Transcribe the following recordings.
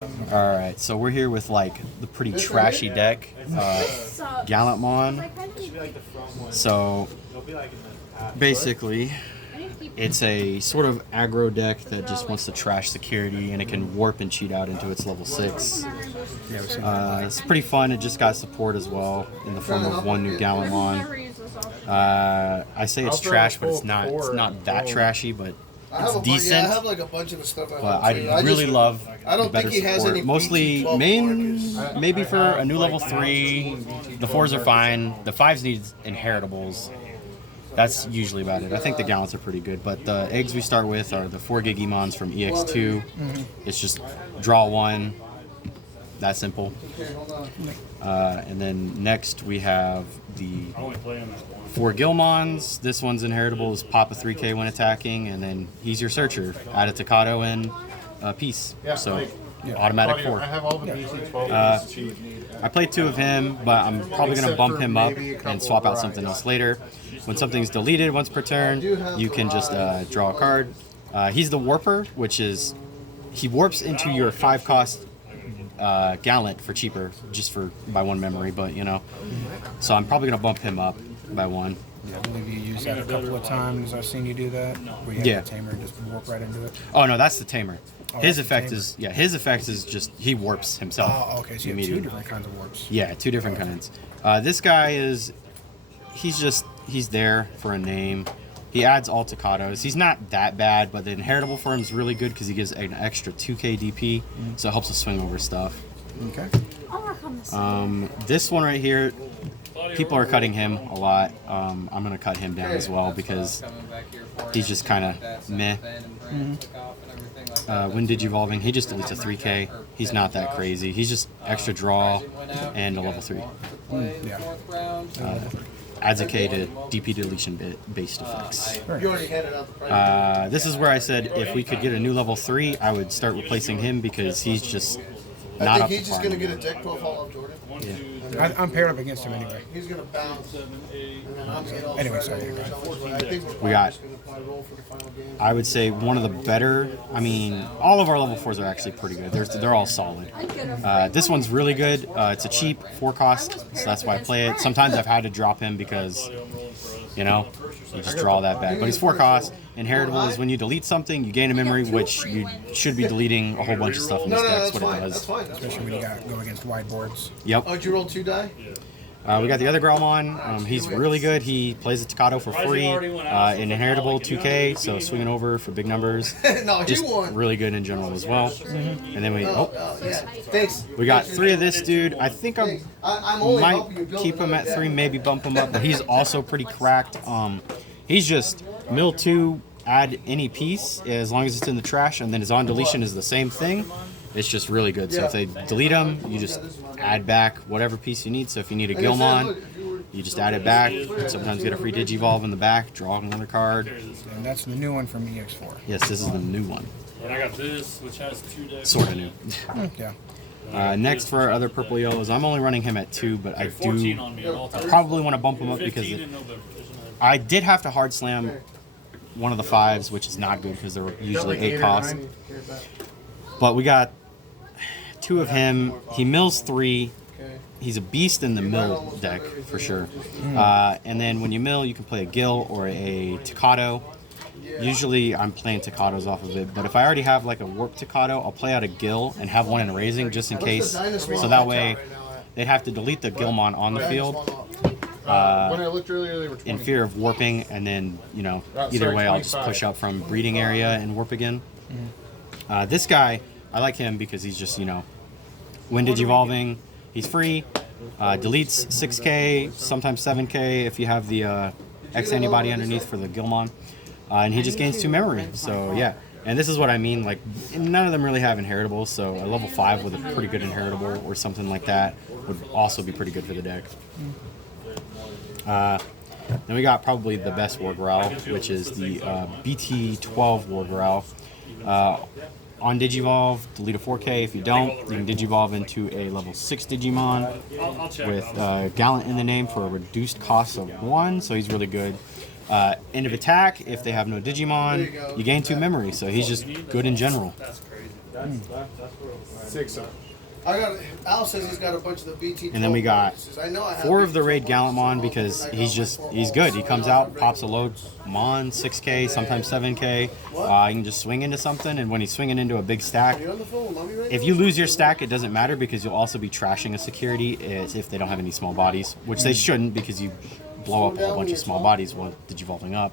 Alright, so we're here with like the pretty trashy deck, Gallantmon. So basically, it's a sort of aggro deck that just wants to trash security, and it can warp and cheat out into its level 6. It's pretty fun. It just got support as well in the form of one new Gallantmon. I say it's trash, but it's not. It's not that trashy, but it's decent. I have like a bunch of the stuff But I really love the better support. Mostly maybe for a new level 3. The 4s are fine. The 5s need inheritables. That's usually about it. I think the Gallants are pretty good, but the eggs we start with are the 4 Digimons from EX2. It's just draw 1. That simple. And then next we have the 4 Gilmons. This one's inheritable is pop a 3k when attacking, and then he's your searcher. Add a Tocado and Peace. So automatic 4. I have all the BC12. I played 2 of him, but I'm probably going to bump him up and swap out something else later. When something's deleted once per turn, you can just draw a card. He's the Warper, which is he warps into your 5-cost Gallant for cheaper, just by 1 memory, but you know. So I'm probably going to bump him up by 1. Yeah, I believe you used that a couple of times. I've seen you do that. Where you have the Tamer just warp right into it. Oh no, that's the Tamer. Oh, his effect is his effect is just he warps himself. Oh, okay. So you have 2 different kinds of warps. Yeah, 2 different kinds. This guy is he's there for a name. He adds all Tocados. He's not that bad, but the inheritable for him is really good because he gives an extra 2k DP, so it helps us swing over stuff. Okay. I'll work on this. This one right here, people are cutting him a lot. I'm going to cut him down as well because he's just kind of meh. When Digivolving, he just deletes a 3k. He's not that crazy. He's just extra draw and a level 3. Adds a K to DP deletion based effects. This is where I said if we could get a new level 3, I would start replacing him because he's just not up to par. He's just going to get a deck profile of Jordan. Yeah. I'm paired up against him anyway. He's going to bounce. Anyway, sorry. We got, I would say, one of the better. I mean, all of our level 4s are actually pretty good. They're all solid. This one's really good. It's a cheap 4-cost, so that's why I play it. Sometimes I've had to drop him because, you know, you just draw that bad. But he's 4-cost. Inheritable is when you delete something, you gain a memory, which you should be deleting a whole bunch of stuff in this deck. That's what it does. Especially when you go against wide boards. Yep. Oh, did you roll 2 die? We got the other Growlmon. He's really good. He plays the Tocado for free. In Inheritable 2k, so swinging over for big numbers. No, just really good in general as well. And then Thanks. we got 3 of this dude. I think I might keep him at 3, maybe bump him up, but he's also pretty cracked. He's just mill 2, add any piece as long as it's in the trash, and then his on deletion is the same thing. It's just really good. So if they delete him, you just add back whatever piece you need. So if you need a Gilmon, you just add it back. Sometimes get a free Digivolve in the back, draw another card. And that's the new one from EX4. Yes, this is the new one. And I got this, which has 2 decks. Sort of new. Yeah. Next for our other purple yellows, I'm only running him at 2, but I do probably want to bump him up because I did have to hard slam one of the 5s, which is not good because they're usually 8 cost. But we got 2 of him. He mills 3. He's a beast in the mill deck for sure. And then when you mill, you can play a Gil or a Tocado. Usually I'm playing Tocados off of it, but if I already have like a Warp Tocado, I'll play out a Gil and have one in Raising just in case. So that way they'd have to delete the Gilmon on the field. When I looked earlier, they were 20. In fear of warping, and then, you know, either way I'll just push up from breeding area and warp again. This guy, I like him because he's just, you know, when Digivolving, he's free, deletes 6k, sometimes 7k if you have the X antibody underneath for the Gilmon, and he just gains 2 memory, so yeah. And this is what I mean, like, none of them really have inheritables, so a level 5 with a pretty good inheritable or something like that would also be pretty good for the deck. Then we got probably the best War Growl, which is the BT12 War Growl. On Digivolve, delete a 4K. If you don't, you can Digivolve into a level 6 Digimon with Gallant in the name for a reduced cost of 1, so he's really good. End of attack, if they have no Digimon, you gain 2 memory, so he's just good in general. 6. Al says he's got a bunch of the BT. And then we got I know I have 4 of the BT raid 12 Gallantmon because he's good. He comes out, pops a load Mon, 6k, sometimes 7k. You can just swing into something, and when he's swinging into a big stack, You're on the phone, mommy, right if you lose your stack, it doesn't matter because you'll also be trashing a security if they don't have any small bodies, which they shouldn't because you blow up a whole bunch of small bodies while digivolving up.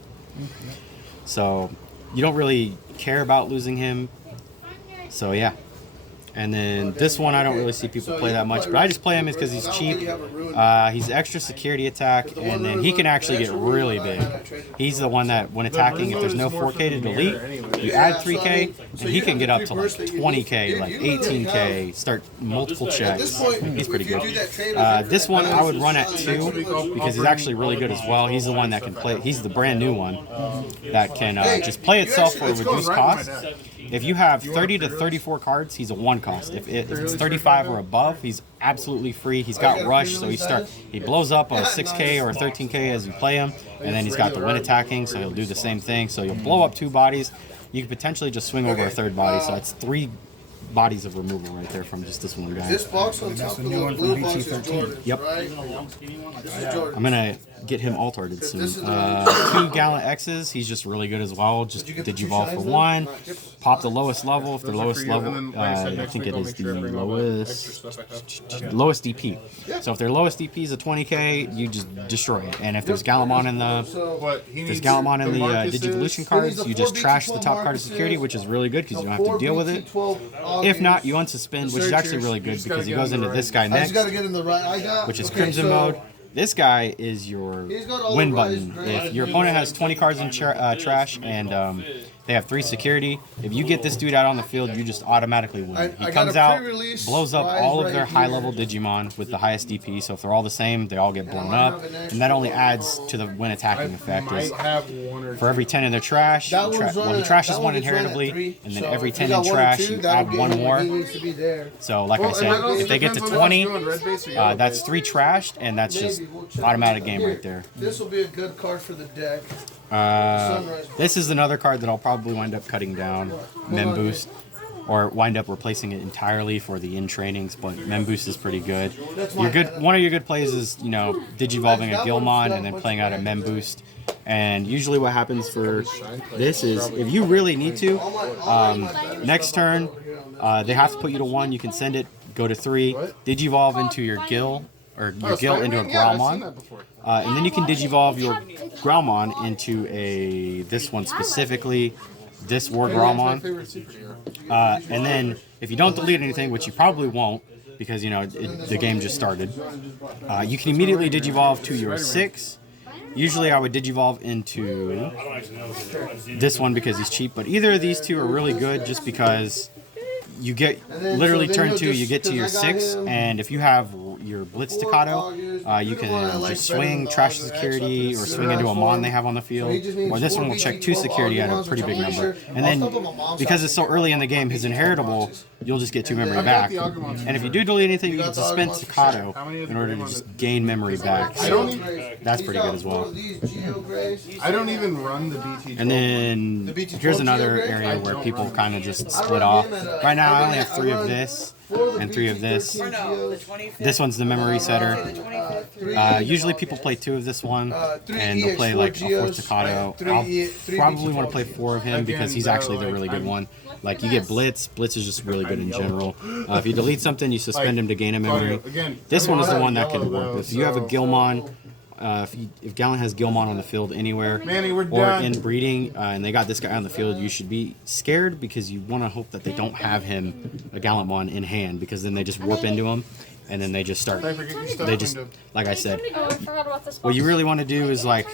So you don't really care about losing him. So yeah. And then this one I don't really see people play that much, but I just play him because he's cheap. He's extra security attack, and then he can actually get really big. He's the one that, when attacking, if there's no 4K to delete, you add 3K, and he can get up to like 20K, like 18K, start multiple checks. He's pretty good. This one I would run at 2 because he's actually really good as well. He's the one that can play. He's the brand new one that can just play itself for a reduced cost. If you have 30 to 34 cards, he's a 1 cost. If it's 35 or above, he's absolutely free. He's got rush, so he blows up a 6K or a 13K as you play him, and then he's got the win attacking, so he'll do the same thing. So you'll blow up 2 bodies. You could potentially just swing over a 3rd body, so that's 3 bodies of removal right there from just this one guy. This box on top of the blue box is Jordan. Yep. Right? This is Jordan. I'm gonna get him alt-arted soon. 2 Gallant X's, he's just really good as well. Just digivolve for 1. Pop the lowest level. If they're lowest level, I think it is the lowest DP. So if their lowest DP is a 20k, you just destroy it. And if there's Gallantmon in the Digivolution cards, you just trash the top card of security, which is really good because you don't have to deal with it. If not, you unsuspend, which is actually really good because he goes into this guy next, which is Crimson mode. This guy is your win button. If your opponent has 20 cards in trash and they have 3 security, if you get this dude out on the field, you just automatically win. He comes out, blows up all of their high-level Digimon with the highest DP, so if they're all the same, they all get blown up, and that only adds to the win attacking effect. For every 10 in their trash, he trashes 1 inheritably, and then every 10 in trash, you add 1 more. So like I said, if they get to 20, that's 3 trashed, and that's just automatic game right there. This will be a good card for the deck. This is another card that I'll probably wind up cutting down, Mem Boost, or wind up replacing it entirely for the in trainings. But Mem Boost is pretty good. One of your good plays is digivolving a Gallantmon and then playing out a Mem Boost. And usually what happens for this is if you really need to, next turn they have to put you to 1. You can send it, go to 3, digivolve into your Gill. Or your Gill into a Growlmon, and then you can digivolve your Growlmon into this one specifically, this War Growlmon. And then if you don't delete anything, which you probably won't, because the game just started, you can immediately digivolve to your 6. Usually I would digivolve into this one because he's cheap, but either of these 2 are really good just because you get literally turn 2, you get to your 6, and if you have your Blitz Staccato, you can just swing, trash security, or swing into a Mon they have on the field. Or this one will check 2 security at a pretty big number. And then, because it's so early in the game, his inheritable, you'll just get 2 memory back. And if you do delete anything, you can suspend Staccato in order to just gain memory back. So that's pretty good as well. I don't even run the BT. And then here's another area where people kind of just split off. Right now I only have 3 of this and 3 of this. This one's the memory setter. Usually people play 2 of this one and they'll play like a 4th Staccato. I'll probably want to play 4 of him because he's actually the really good one. Like you get Blitz. Blitz is just really good in general. If you delete something, you suspend him to gain a memory. This one is the one that can work. If you have a Gallantmon, if Gallant has Gallantmon on the field anywhere or in breeding, and they got this guy on the field, you should be scared because you want to hope that they don't have him, a Gallantmon, in hand because then they just warp into him. And then they just start, like I said, what you really want to do is like,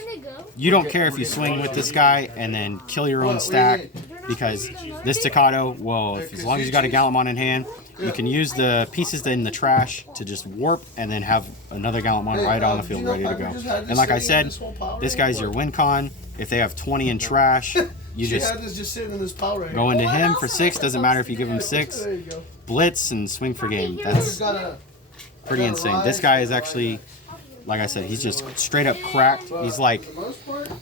you don't care if you swing with this guy and then kill your own stack because this Staccato, well, as long as you got a Gallantmon in hand, you can use the pieces in the trash to just warp and then have another Gallantmon right on the field ready to go. And like I said, this guy's your win con. If they have 20 in trash, you just go into him for 6. Doesn't matter if you give him 6. Blitz and swing for game. That's pretty insane. This guy is actually, like I said, he's just straight up cracked. He's like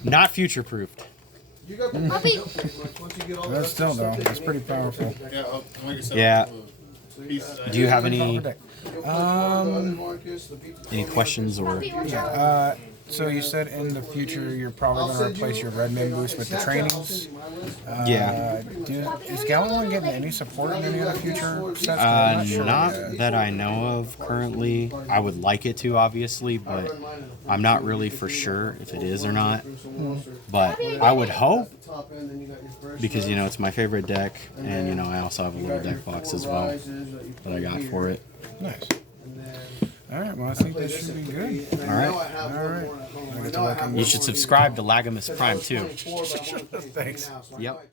not future proofed. You got the Puppy. once you get all That's still though, that's pretty powerful. Yeah, like I said, Yeah. he's- Do you have any any questions or? Yeah. So you said in the future you're probably going to replace your Redman boost with the trainings. Yeah. Is Gallantmon getting any support in any other future sets? 'Cause I'm not sure Not yet. that I know of currently. I would like it to, obviously, but I'm not really for sure if it is or not. But I would hope, because you know it's my favorite deck, and you know I also have a little deck box as well that I got for it. Nice. All right, well I think that should be good. All right. All right. You should subscribe to Laggimus Prime too. Thanks. Yep.